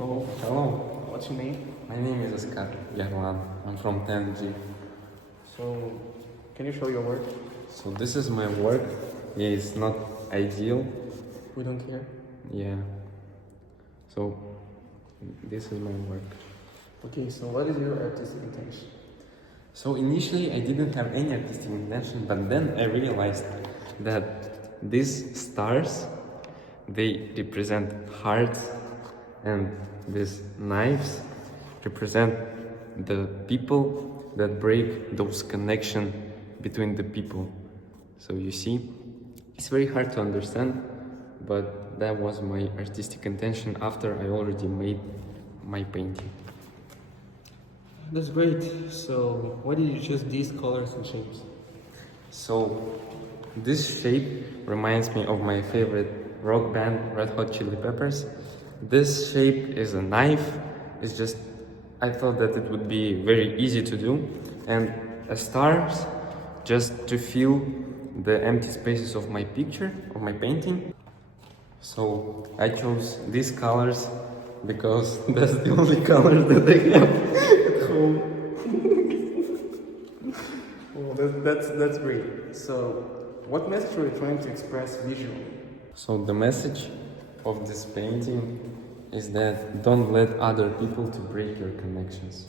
Hello. Hello, What's your name? my name is Oscar Yarlan. I'm from 10G. So, can you show your work? So this is my work. It's not ideal. We don't care. Yeah. So this is my work. Okay, so what is your artistic intention? So initially I didn't have any artistic intention, but then I realized that these stars, they represent hearts, and these knives represent the people that break those connection between the people. So you see, it's very hard to understand, but that was my artistic intention after I already made my painting. That's great. So, why did you choose these colors and shapes? So this shape reminds me of my favorite rock band, Red Hot Chili Peppers. This shape is a knife. It's just, I thought that it would be very easy to do. And a stars, just to fill the empty spaces of my picture, of my painting. So I chose these colors because that's the only color that I have at home. Well, that's great. So, what message are you trying to express visually? So the message of this painting is that don't let other people to break your connections.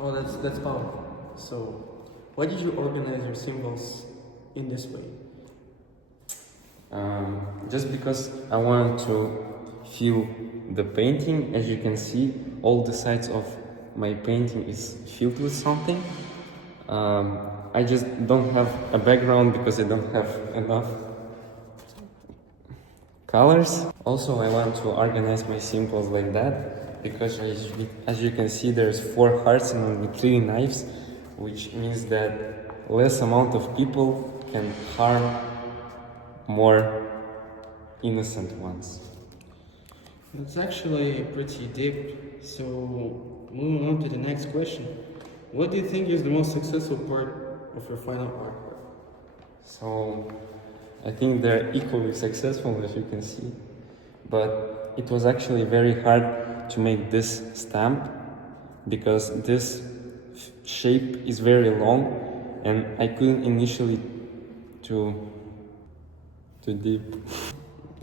Oh, that's powerful. So, why did you organize your symbols in this way? Just because I want to feel the painting. As you can see, all the sides of my painting is filled with something. I just don't have a background because I don't have enough colors. Also, I want to organize my symbols like that because as you can see, there's 4 hearts and only 3 knives, which means that less amount of people can harm more innocent ones. That's actually pretty deep. So, moving on to the next question. What do you think is the most successful part of your final artwork? So I think they're equally successful, as you can see, but it was actually very hard to make this stamp because this shape is very long and I couldn't initially too deep.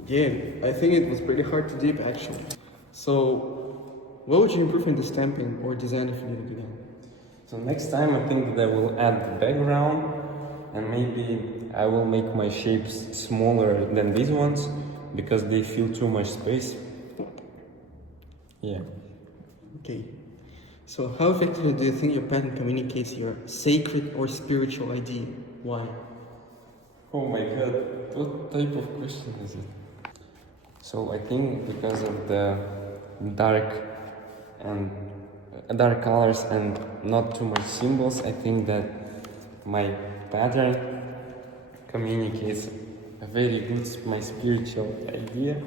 Yeah, I think it was pretty hard to dip actually. So, what would you improve in the stamping or design if you did it again? So next time I think that I will add the background and maybe I will make my shapes smaller than these ones because they fill too much space. Yeah. Okay. So, how effectively do you think your pattern communicates your sacred or spiritual idea? Why? Oh my god, what type of question is it? So I think because of the dark and dark colors and not too much symbols, I think that my pattern communicates a very good my spiritual idea.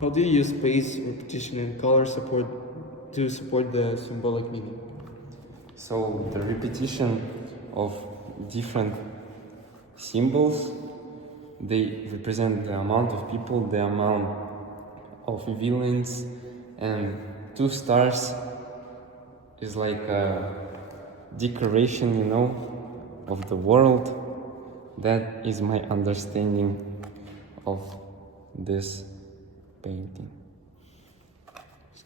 How do you use space, repetition, and color support to support the symbolic meaning? So the repetition of different symbols, they represent the amount of people, the amount of villains, and 2 stars is like a decoration, you know, of the world. That is my understanding of this painting.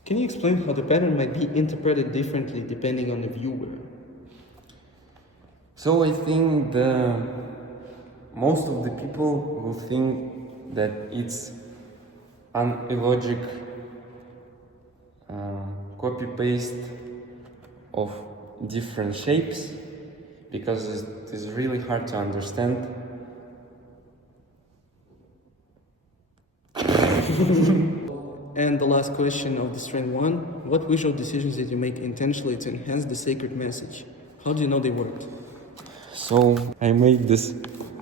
Can you explain how the pattern might be interpreted differently depending on the viewer? So I think most of the people will think that it's an illogic copy-paste of different shapes because it is really hard to understand. And the last question of the strand 1, what visual decisions did you make intentionally to enhance the sacred message? How do you know they worked? So I made these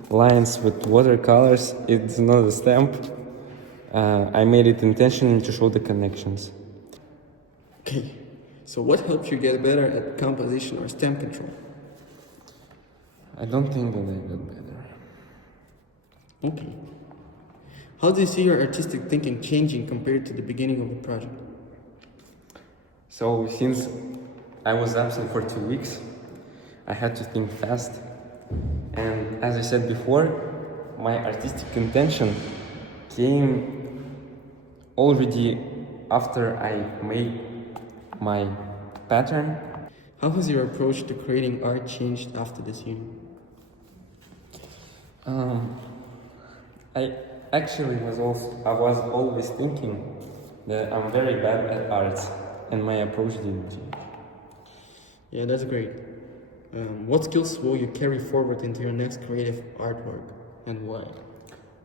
lines with watercolors. It's not a stamp. I made it intentionally to show the connections. Okay, so what helped you get better at composition or stamp control? I don't think that I got better. Okay. How do you see your artistic thinking changing compared to the beginning of the project? So since I was absent for 2 weeks, I had to think fast. And as I said before, my artistic intention came already after I made my pattern. How has your approach to creating art changed after this unit? I actually I was always thinking that I'm very bad at arts, and my approach didn't change. Yeah, that's great. What skills will you carry forward into your next creative artwork, and why?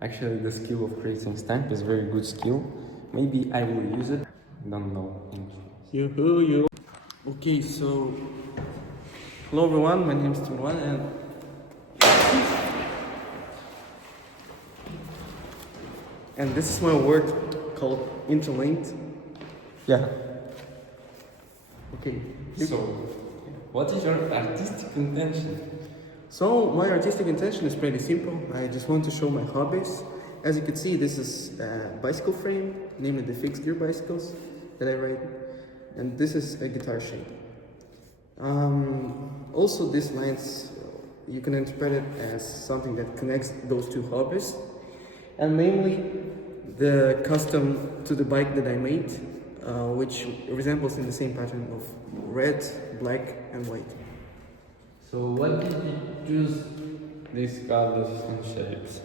Actually, the skill of creating stamp is a very good skill. Maybe I will use it. Don't know English. You. Okay, so hello everyone. My name is Timwan, and this is my work called Interlinked. Yeah. Okay. So, what is your artistic intention? So my artistic intention is pretty simple. I just want to show my hobbies. As you can see, this is a bicycle frame, namely the fixed gear bicycles that I ride, and this is a guitar shape. Also, these lines, you can interpret it as something that connects those two hobbies, and namely the custom to the bike that I made, which resembles in the same pattern of red, black, and white. So, what did you choose these colors and shapes?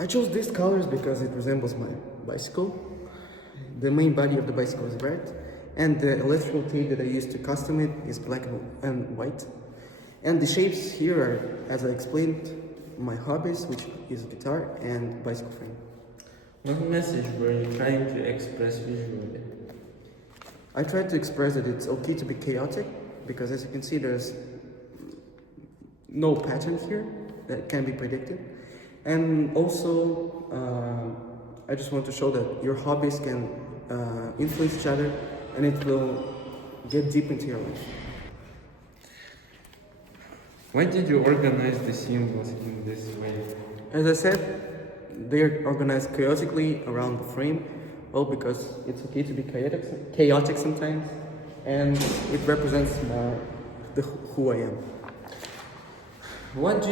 I chose these colors because it resembles my bicycle. The main body of the bicycle is red, and the electrical tape that I used to custom it is black and white. And the shapes here are, as I explained, my hobbies, which is guitar and bicycle frame. What message were you trying to express visually? I tried to express that it's okay to be chaotic, because as you can see, there's no pattern here that can be predicted. And also, I just want to show that your hobbies can influence each other, and it will get deep into your life. Why did you organize the symbols in this way? As I said, they're organized chaotically around the frame. Well, because it's okay to be chaotic sometimes, and it represents who I am. What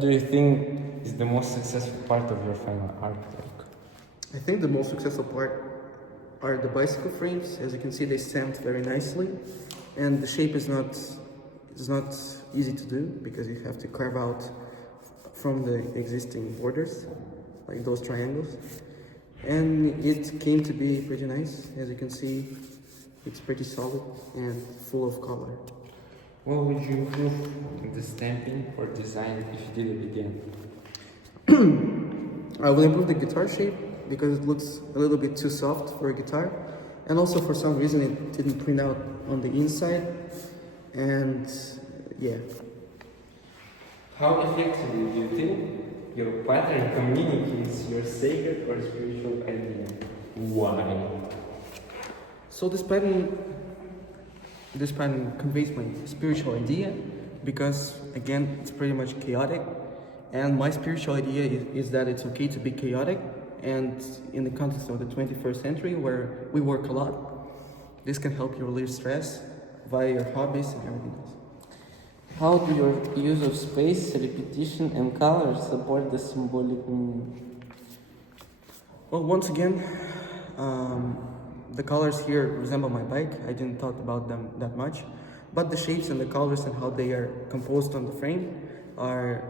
do you think is the most successful part of your final artwork? I think the most successful part are the bicycle frames. As you can see, they stamped very nicely, and the shape is not easy to do because you have to carve out from the existing borders, like those triangles. And it came to be pretty nice. As you can see, it's pretty solid and full of color. What would you improve in the stamping or design if you did it again? I will improve the guitar shape because it looks a little bit too soft for a guitar, and also for some reason it didn't print out on the inside, and yeah. How effectively do you think your pattern communicates your sacred or spiritual idea? Why? So this pattern conveys my spiritual idea because, again, it's pretty much chaotic, and my spiritual idea is that it's okay to be chaotic, and in the context of the 21st century where we work a lot, this can help you relieve stress via your hobbies and everything else. How do your use of space, repetition, and color support the symbolic meaning? Well, once again, the colors here resemble my bike. I didn't talk about them that much, but the shapes and the colors and how they are composed on the frame are...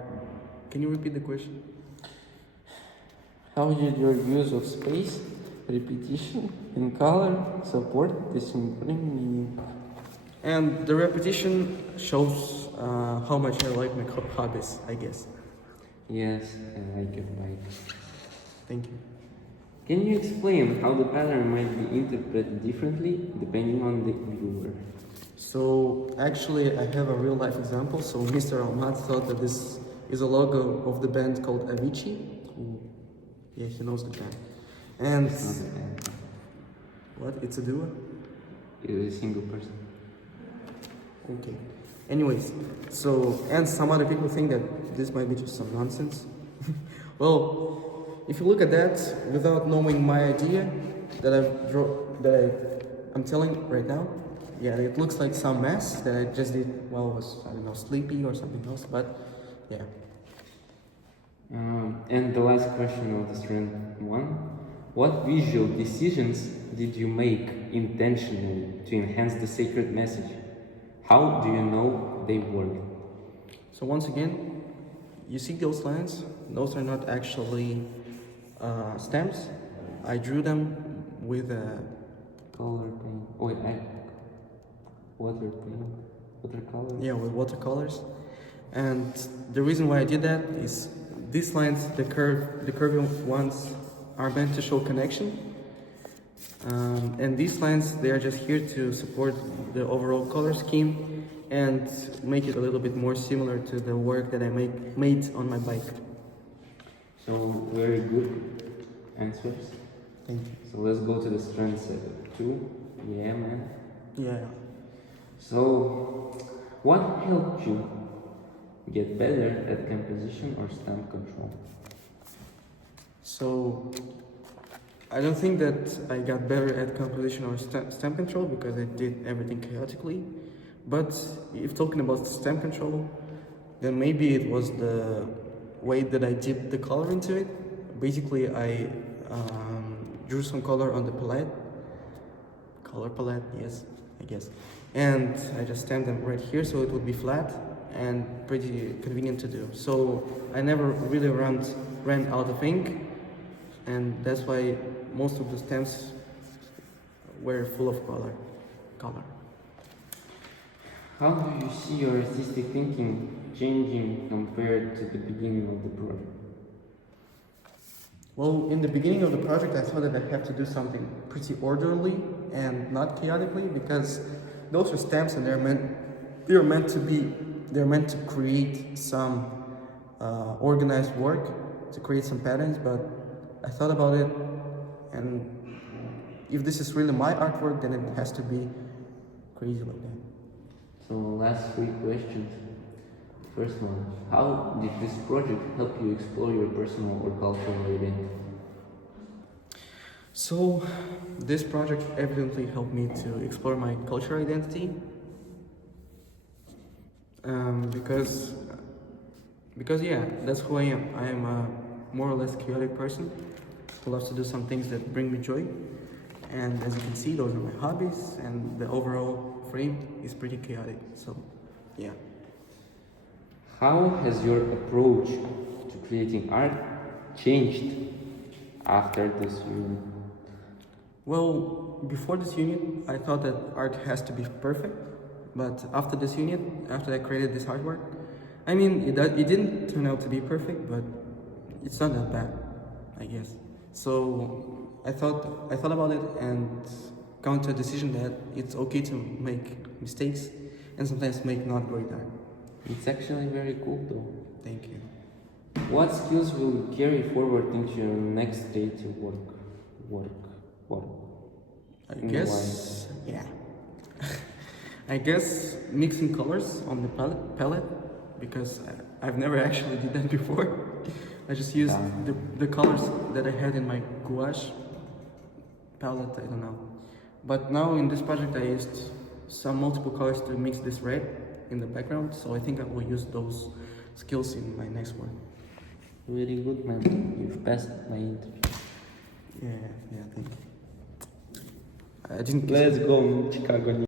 Can you repeat the question? How did your use of space, repetition, and color support the symbolic meaning? And the repetition shows how much I like my hobbies, I guess. Yes, I like it, bike. Thank you. Can you explain how the pattern might be interpreted differently depending on the viewer? So actually I have a real life example. So Mr. Almat thought that this is a logo of the band called Avicii. Yeah, he knows the band. And It's not a band. what? It's a duo? It's a single person. Okay. Anyways, so, and some other people think that this might be just some nonsense. Well, if you look at that without knowing my idea that I'm telling right now, yeah, it looks like some mess that I just did while I was, I don't know, sleepy or something else, but yeah. And the last question of the strand one: what visual decisions did you make intentionally to enhance the sacred message? How do you know they work? So once again, you see those lines? Those are not actually stamps. I drew them with a Color paint. Oh, wait, water paint. Watercolor. yeah, with watercolors. And the reason why I did that is these lines, the curvy ones, are meant to show connection. And these lines, they are just here to support the overall color scheme and make it a little bit more similar to the work that I made on my bike. So very good answers. Thank you. So let's go to the strand set 2. Yeah, man. Yeah. So, what helped you get better at composition or stamp control? So I don't think that I got better at composition or stamp control because I did everything chaotically. But if talking about stamp control, then maybe it was the way that I dipped the color into it. Basically, I drew some color on the color palette, yes, I guess. And I just stamped them right here so it would be flat and pretty convenient to do. So I never really ran out of ink, and that's why most of the stamps were full of color. How do you see your artistic thinking changing compared to the beginning of the project? Well, in the beginning of the project, I thought that I have to do something pretty orderly and not chaotically, because those are stamps and they're meant to create some organized work, to create some patterns. But I thought about it, and if this is really my artwork, then it has to be crazy like that. So last 3 questions. First one, how did this project help you explore your personal or cultural identity? So this project evidently helped me to explore my cultural identity, because yeah, that's who I am. I am a more or less chaotic person who loves to do some things that bring me joy, and as you can see, those are my hobbies, and the overall frame is pretty chaotic. So yeah. How has your approach to creating art changed after this unit? Well, before this unit, I thought that art has to be perfect, but after this unit, after I created this artwork, I mean, it didn't turn out to be perfect, but it's not that bad, I guess. So I thought about it and come to a decision that it's okay to make mistakes and sometimes make not great art. It's actually very cool though. Thank you. What skills will you carry forward into your next creative work? I guess, yeah. I guess mixing colors on the palette, because I've never actually did that before. I just used the colors that I had in my gouache palette, I don't know. But now in this project I used some multiple colors to mix this red in the background, so I think I will use those skills in my next work. Very good, man. You've passed my interview. Yeah, thank you. I didn't. Let's go, Chicago.